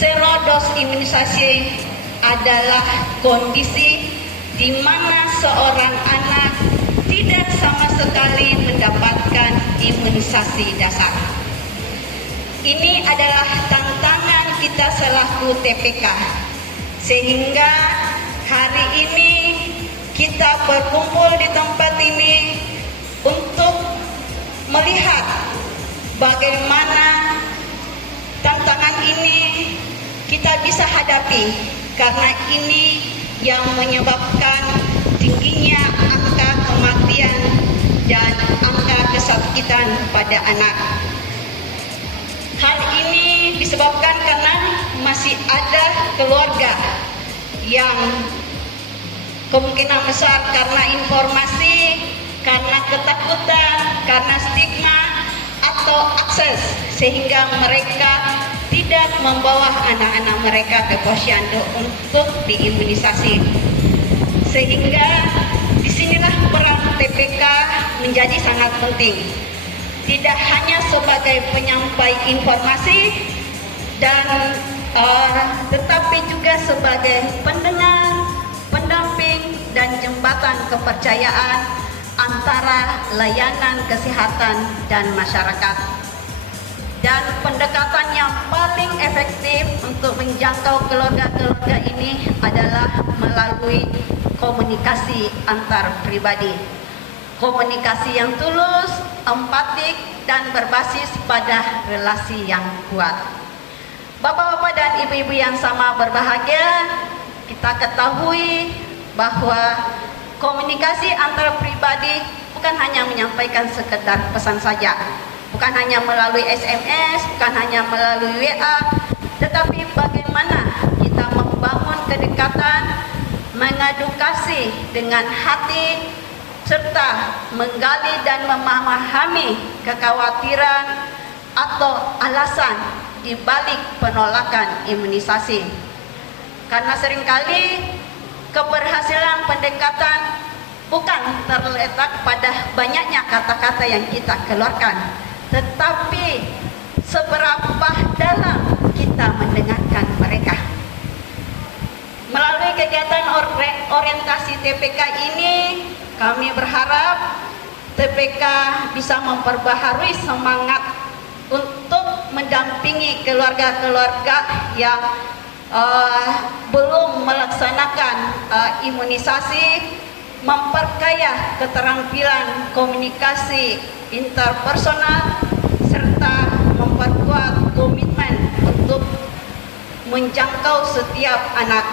Serodos imunisasi adalah kondisi di mana seorang anak tidak sama sekali mendapatkan imunisasi dasar. Ini adalah tantangan kita selaku TPK, sehingga hari ini kita berkumpul di tempat ini untuk melihat bagaimana tantangan ini kita bisa hadapi, karena ini yang menyebabkan tingginya angka kematian dan angka kesakitan pada anak. Hal ini disebabkan karena masih ada keluarga yang kemungkinan besar karena informasi, karena ketakutan, karena stigma atau akses, sehingga mereka tidak membawa anak-anak mereka ke posyandu untuk diimunisasi. Sehingga disinilah peran TPK menjadi sangat penting. Tidak hanya sebagai penyampai informasi dan tetapi juga sebagai pendengar, pendamping dan jembatan kepercayaan antara layanan kesehatan dan masyarakat. Dan pendekatan yang paling efektif untuk menjangkau keluarga-keluarga ini adalah melalui komunikasi antar pribadi. Komunikasi yang tulus, empatik, dan berbasis pada relasi yang kuat. Bapak-bapak dan ibu-ibu yang sama berbahagia, kita ketahui bahwa komunikasi antar pribadi bukan hanya menyampaikan sekedar pesan saja, bukan hanya melalui SMS, bukan hanya melalui WA, tetapi bagaimana kita membangun kedekatan, mengedukasi dengan hati, serta menggali dan memahami kekhawatiran atau alasan di balik penolakan imunisasi. Karena seringkali keberhasilan pendekatan bukan terletak pada banyaknya kata-kata yang kita keluarkan, tetapi seberapa dalam kita mendengarkan mereka. Melalui kegiatan orientasi TPK ini, kami berharap TPK bisa memperbaharui semangat untuk mendampingi keluarga-keluarga yang belum melaksanakan imunisasi, memperkaya keterampilan komunikasi interpersonal, serta memperkuat komitmen untuk menjangkau setiap anak,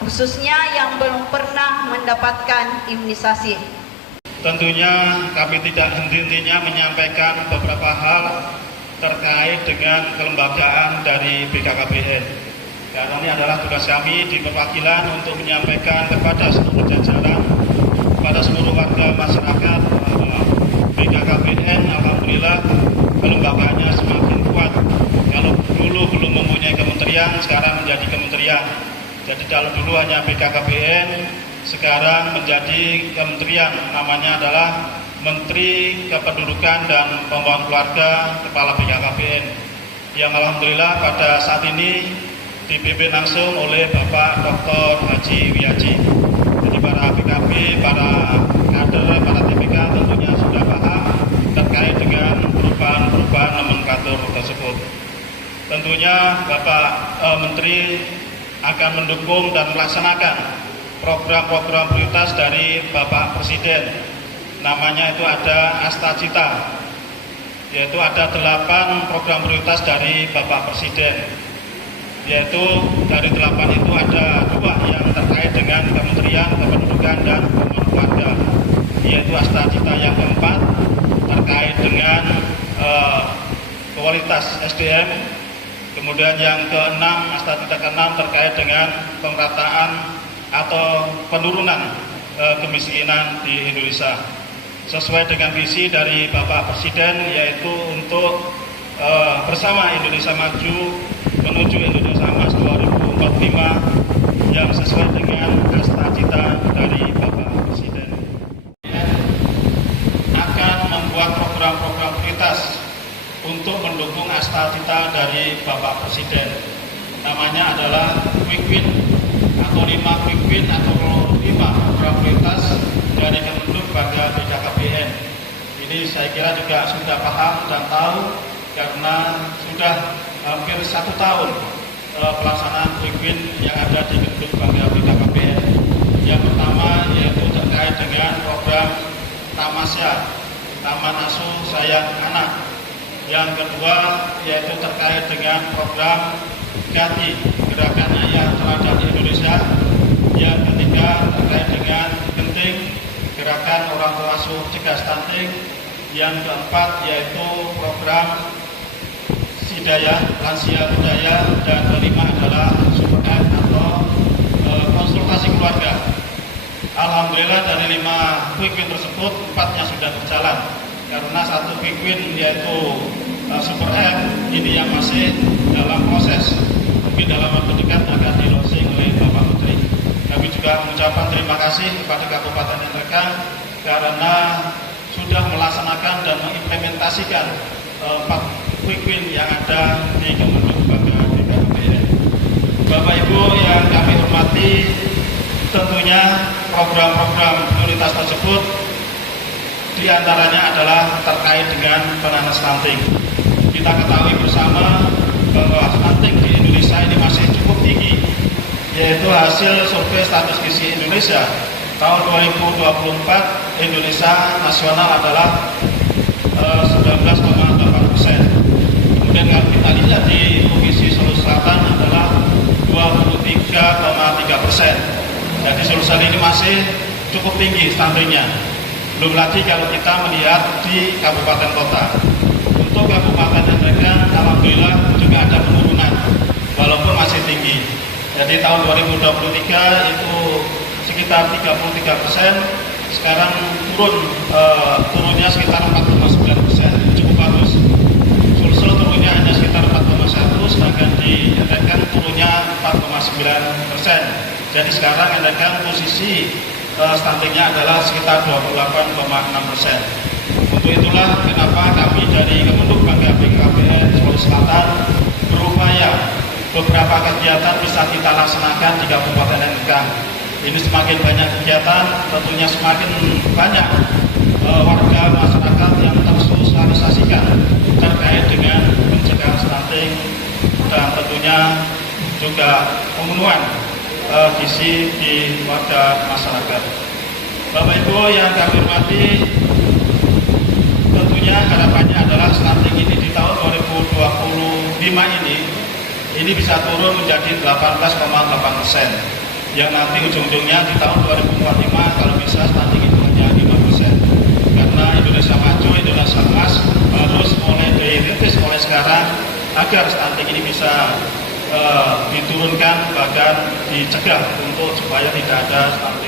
khususnya yang belum pernah mendapatkan imunisasi. Tentunya kami tidak henti-hentinya menyampaikan beberapa hal terkait dengan kelembagaan dari BKKBN. Karena ini adalah tugas kami di perwakilan untuk menyampaikan kepada seluruh jajaran, kepada seluruh warga masyarakat, BKKBN alhamdulillah kelembagaannya semakin kuat. Kalau dulu belum mempunyai kementerian, sekarang menjadi kementerian. Jadi kalau dulu hanya BKKBN, sekarang menjadi kementerian, namanya adalah Menteri Kependudukan dan Pembangunan Keluarga Kepala BKKBN, yang alhamdulillah pada saat ini dipimpin langsung oleh Bapak Dr. Haji Wiyaji. Jadi para BKB, para kader, para TPK tentunya sudah paham terkait dengan perubahan nomenklatur tersebut. Menteri akan mendukung dan melaksanakan program-program prioritas dari Bapak Presiden. Namanya itu ada Astacita, yaitu ada 8 program prioritas dari Bapak Presiden. Yaitu dari 8 itu ada 2 yang terkait dengan Kementerian Kependudukan dan Perumahan Warga, yaitu Astacita yang keempat terkait dengan kualitas SDM. Kemudian yang ke-6, Astacita ke-6 terkait dengan pemerataan atau penurunan kemiskinan di Indonesia. Sesuai dengan visi dari Bapak Presiden, yaitu untuk bersama Indonesia Maju menuju Indonesia Emas 2045 yang sesuai dengan Astacita dari Bapak Presiden. Akan membuat program-program prioritas untuk mendukung Astacita dari Bapak Presiden. Namanya adalah Quick Win atau 5 Quick Win atau 5 program prioritas dari Kementerian Lembaga BKKBN. Ini saya kira juga sudah paham dan tahu karena sudah hampir 1 tahun pelaksanaan Quick Win yang ada di Kementerian Lembaga BKKBN. Yang pertama yaitu terkait dengan program Tamasya, Taman Asuh Sayang Anak. Yang kedua yaitu terkait dengan program Ganti, Gerakan Ayah Terladar Indonesia. Yang ketiga terkait dengan Genting, Gerakan Orang Tua Asuh Cegah Stunting. Yang keempat yaitu program Sidaya, Lansia Budaya. Dan kelima adalah Super App atau konsultasi keluarga. Alhamdulillah dari 5 Quick Win tersebut 4-nya sudah berjalan. Karena 1 Quick Win yaitu Super App ini yang masih dalam proses, mungkin dalam waktu dekat akan di-launching oleh Bapak Menteri. Kami juga mengucapkan terima kasih kepada Kabupaten NTK karena sudah melaksanakan dan mengimplementasikan 4 Quick Win yang ada di Kementerian Lembaga BKKBN. Bapak Ibu yang kami hormati, tentunya program-program prioritas tersebut diantaranya adalah terkait dengan penanganan stunting. Kita ketahui bersama bahwa stunting di Indonesia ini masih cukup tinggi, yaitu hasil survei status gizi Indonesia tahun 2024 Indonesia nasional adalah 19,8%. Kemudian kalau kita lihat di Provinsi Sulawesi Selatan adalah 23,3%. Jadi Sulawesi ini masih cukup tinggi stuntingnya. Belum lagi kalau kita melihat di kabupaten kota. Untuk kabupaten NTK, alhamdulillah juga ada penurunan, walaupun masih tinggi. Jadi tahun 2023 itu sekitar 33%, sekarang turunnya sekitar 4,9%, cukup bagus. Sulsel turunnya hanya sekitar 4,1, sedangkan di NTK turunnya 4,9%. Jadi sekarang NTK posisi stuntingnya adalah sekitar 28,6%. Untuk itulah kenapa kami dari Kementerian Lembaga BKKBN Sulawesi Selatan berupaya beberapa kegiatan bisa kita laksanakan di Kabupaten NTK. Ini semakin banyak kegiatan, tentunya semakin banyak warga masyarakat yang tersosialisasikan terkait dengan pencegahan stunting dan tentunya juga pemenuhan gizi di warga masyarakat. Bapak Ibu yang kami hormati, tentunya harapannya adalah stunting ini di tahun 2025 ini bisa turun menjadi 18,8%. Yang nanti ujung-ujungnya di tahun 2045 kalau bisa stunting itu hanya 5%. Karena Indonesia Maju, Indonesia Emas harus mulai dirintis mulai sekarang agar stunting ini bisa diturunkan bahkan dicegah untuk supaya tidak ada stunting